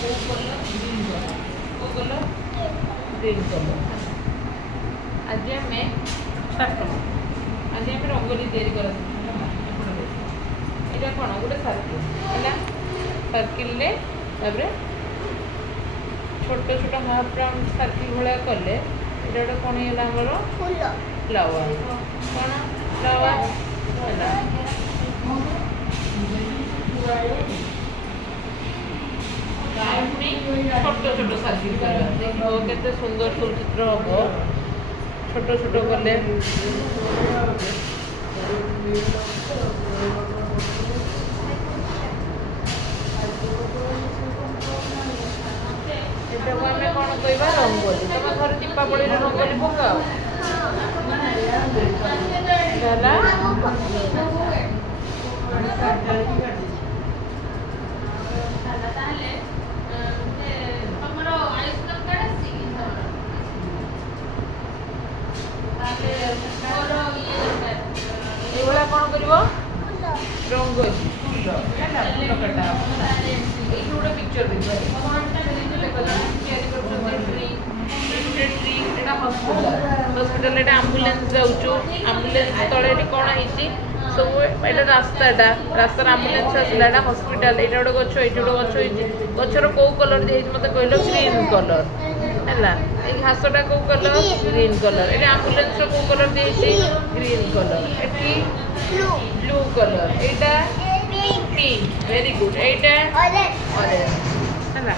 Green colour आज आम आज आम रंगोली तैयारी कर यहाँ कौन गोटे सर्किल है सर्किल छोट छोट हाफ राउंड सर्किल भाया कले ये गोटे कौन है फ्लावर कौन फ्लावर छोट छोट सर्किल देखो केते सुंदर फूल चित्र हम छोट छोट कले आम कौन कह रंगोली तुम घर दीपावली रंगोली पकाओ ये कौन कर रंगोली गोटे पिक्चर हॉस्पिटल आंबुलांस जाऊँ आंबुलांस तले कौन है सब ये रास्ताटा रास्तार आंबुलांस आसला हॉस्पिटल ये गोटे गच ये गोटे गच गचर कौ कलर दिखाई मत कहल ग्रीन कलर है घासटा कौ कलर ग्रीन कलर ये आंबुलांस कौ कलर दिखाई ग्रीन कलर ये ब्लू कलर यहाँ पिंक वेरी गुड यहाँ ऑरेंज है।